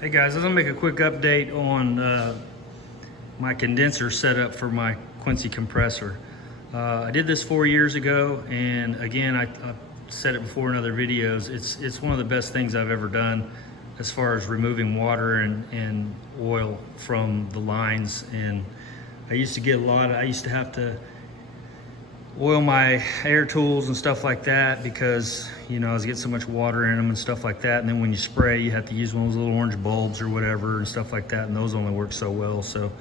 Hey guys, I'm gonna make a quick update on my condenser setup for my Quincy compressor. I did this 4 years ago, and again, I've said it before in other videos, it's one of the best things I've ever done as far as removing water and oil from the lines. And I used to have to oil my air tools and stuff like that because, you know, I was getting so much water in them and stuff like that. And then when you spray, you have to use one of those little orange bulbs or whatever and stuff like that. And those only work so well. So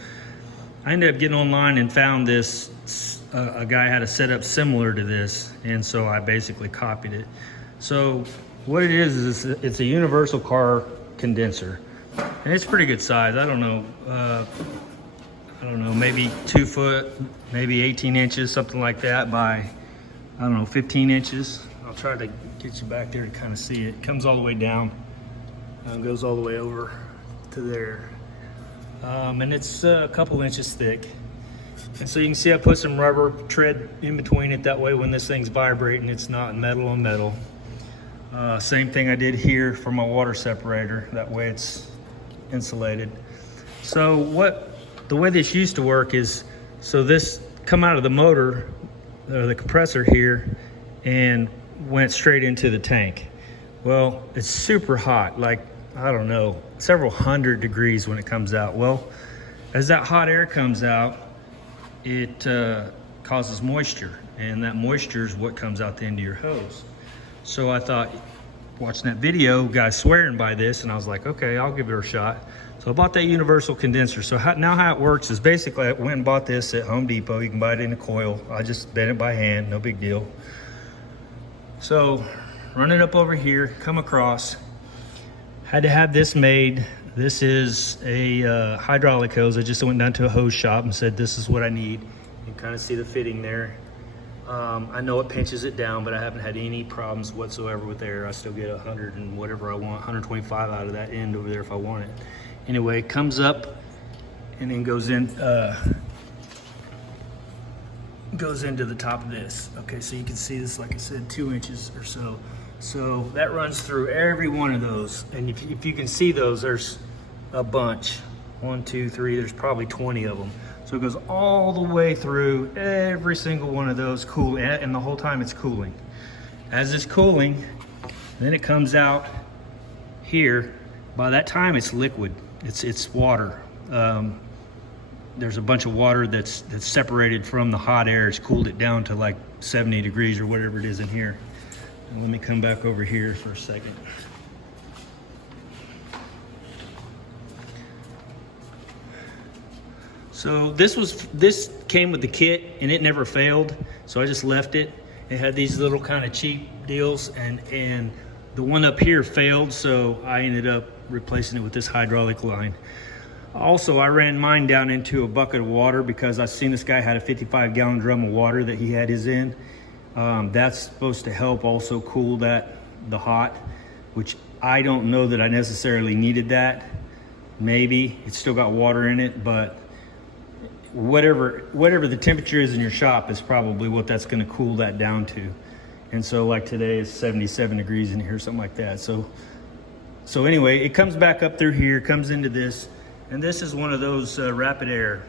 I ended up getting online and found this, a guy had a setup similar to this. And so I basically copied it. So what it is it's a universal car condenser, and it's pretty good size. I don't know, maybe 2 foot, maybe 18 inches, something like that, by, I don't know, 15 inches. I'll try to get you back there to kind of see it. It comes all the way down, goes all the way over to there. And it's a couple inches thick. And so you can see I put some rubber tread in between it. That way when this thing's vibrating, it's not metal on metal. Same thing I did here for my water separator. That way it's insulated. So the way this used to work is, so this come out of the motor, or the compressor here, and went straight into the tank. Well, it's super hot, like, I don't know, several hundred degrees when it comes out. Well, as that hot air comes out, it causes moisture, and that moisture is what comes out the end of your hose. So I thought, watching that video, guy swearing by this, and I was like, okay, I'll give it a shot. So I bought that universal condenser. So now how it works is basically I went and bought this at Home Depot. You can buy it in a coil. I just bent it by hand, no big deal. So run it up over here, come across. Had to have this made. This is a hydraulic hose. I just went down to a hose shop and said, this is what I need. You can kind of see the fitting there. I know it pinches it down, but I haven't had any problems whatsoever with air. I still get 100 and whatever I want, 125 out of that end over there if I want it. Anyway, it comes up and then goes into the top of this. Okay, so you can see this, like I said, 2 inches or so. So that runs through every one of those. And if you can see those, there's a bunch. 1, 2, 3, there's probably 20 of them. So it goes all the way through every single one of those, and the whole time it's cooling. As it's cooling, then it comes out here. By that time it's liquid, it's water. There's a bunch of water that's separated from the hot air. It's cooled it down to like 70 degrees or whatever it is in here. And let me come back over here for a second. So this came with the kit and it never failed, so I just left it. It had these little kind of cheap deals, and the one up here failed, so I ended up replacing it with this hydraulic line. Also, I ran mine down into a bucket of water because I've seen this guy had a 55-gallon drum of water that he had his in. That's supposed to help also cool the hot, which I don't know that I necessarily needed that. Maybe it's still got water in it, but whatever the temperature is in your shop is probably what that's going to cool that down to. And so like today is 77 degrees in here, something like that. So anyway, it comes back up through here, comes into this, and this is one of those rapid air.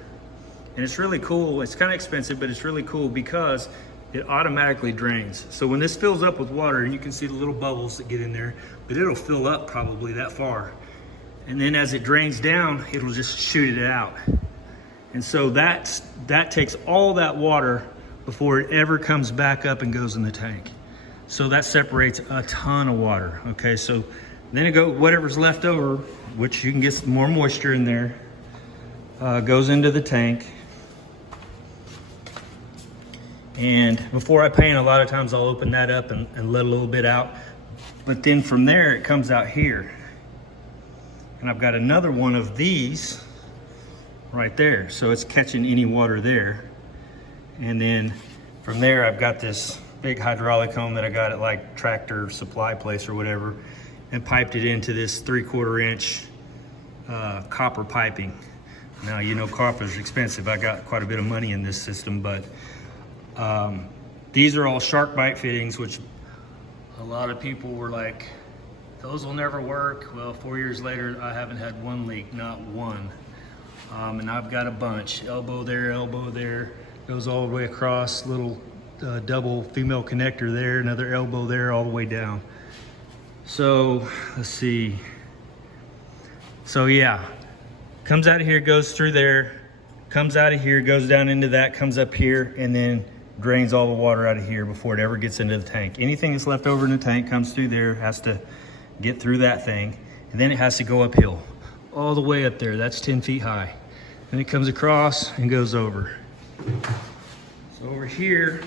And it's really cool. It's kind of expensive, but it's really cool because it automatically drains. So when this fills up with water, and you can see the little bubbles that get in there, but it'll fill up probably that far. And then as it drains down, it'll just shoot it out. And so that takes all that water before it ever comes back up and goes in the tank. So that separates a ton of water. Okay, so then whatever's left over, which you can get some more moisture in there, goes into the tank. And before I paint, a lot of times I'll open that up and let a little bit out. But then from there, it comes out here. And I've got another one of these right there. So it's catching any water there. And then from there, I've got this big hydraulic hose that I got at like Tractor Supply Place or whatever, and piped it into this 3/4 inch copper piping. Now, you know, copper's expensive. I got quite a bit of money in this system, but these are all shark bite fittings, which a lot of people were like, those will never work. Well, 4 years later, I haven't had one leak, not one. And I've got a bunch, elbow there, goes all the way across, little double female connector there, another elbow there, all the way down. So let's see. So yeah, comes out of here, goes through there, comes out of here, goes down into that, comes up here, and then drains all the water out of here before it ever gets into the tank. Anything that's left over in the tank comes through there, has to get through that thing, and then it has to go uphill all the way up there. That's 10 feet high. Then it comes across and goes over. So over here,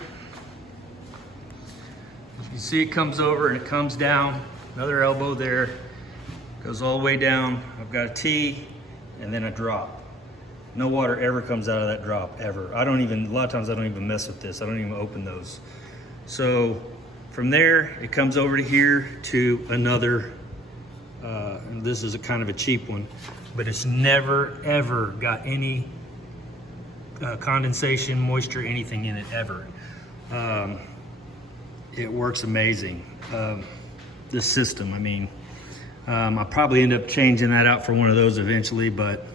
you can see it comes over and it comes down, another elbow there, goes all the way down. I've got a T and then a drop. No water ever comes out of that drop, ever. A lot of times I don't even mess with this. I don't even open those. So from there, it comes over to here to another, and this is a kind of a cheap one, but it's never, ever got any condensation, moisture, anything in it, ever. It works amazing. This system, I mean, I'll probably end up changing that out for one of those eventually, but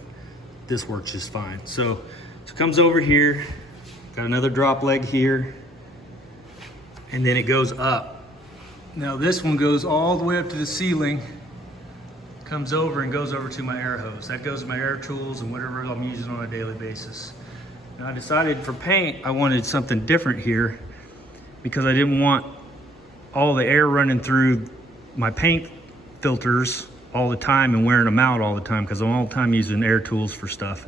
this works just fine. So it comes over here, got another drop leg here, and then it goes up. Now this one goes all the way up to the ceiling, comes over and goes over to my air hose. That goes to my air tools and whatever I'm using on a daily basis. Now I decided for paint, I wanted something different here because I didn't want all the air running through my paint filters all the time and wearing them out all the time, because I'm all the time using air tools for stuff.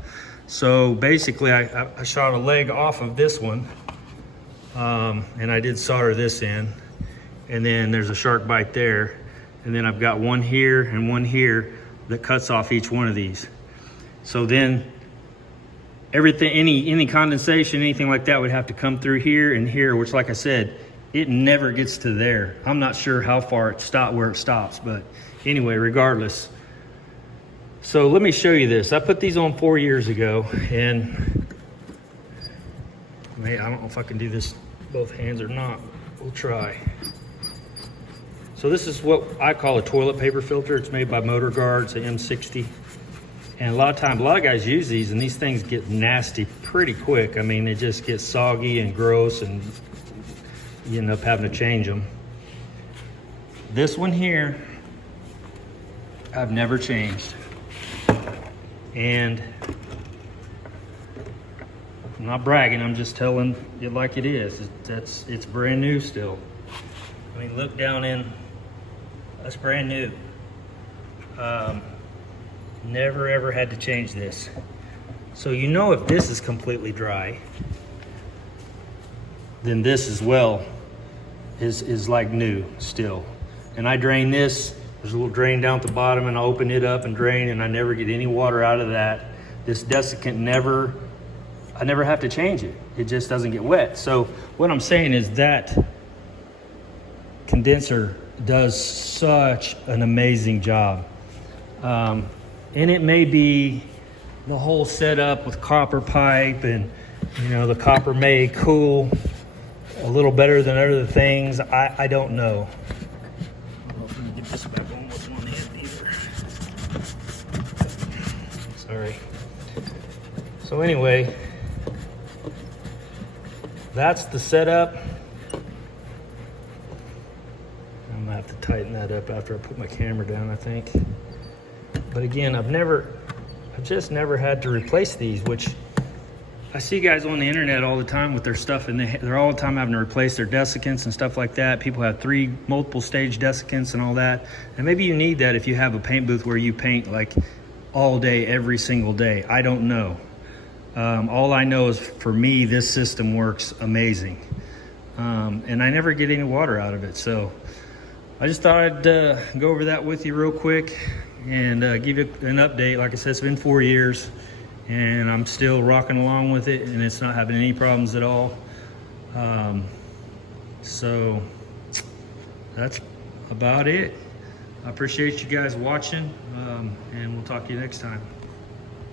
So basically I shot a leg off of this one, and I did solder this in, and then there's a shark bite there, and then I've got one here and one here that cuts off each one of these. So then everything, any condensation, anything like that would have to come through here and here, which, like I said, it never gets to there. I'm not sure how far it stops, where it stops, but anyway, regardless. So let me show you this. I put these on 4 years ago, and I don't know if I can do this both hands or not. We'll try. So this is what I call a toilet paper filter. It's made by Motor Guard. It's an M60. And a lot of guys use these, and these things get nasty pretty quick. I mean, it just gets soggy and gross, and you end up having to change them. This one here, I've never changed. And I'm not bragging, I'm just telling it like it is. It's brand new still. I mean, look down in, that's brand new. Never ever had to change this. So you know, if this is completely dry, then this as well is like new still. And I drain this, there's a little drain down at the bottom, and I open it up and drain, and I never get any water out of that. This desiccant I never have to change it. It just doesn't get wet. So what I'm saying is that condenser does such an amazing job. And it may be the whole setup with copper pipe, and you know, the copper may cool a little better than other things. I don't know. I don't know if we can get this back on with one hand either. Sorry. So anyway, that's the setup. I'm gonna have to tighten that up after I put my camera down, I think. But again, I've just never had to replace these, which I see guys on the internet all the time with their stuff, and they're all the time having to replace their desiccants and stuff like that. People have multiple stage desiccants and all that. And maybe you need that if you have a paint booth where you paint like all day, every single day. I don't know. All I know is, for me, this system works amazing. And I never get any water out of it. So I just thought I'd go over that with you real quick and give you an update. Like I said, it's been 4 years, and I'm still rocking along with it, and it's not having any problems at all. So that's about it. I appreciate you guys watching, and we'll talk to you next time.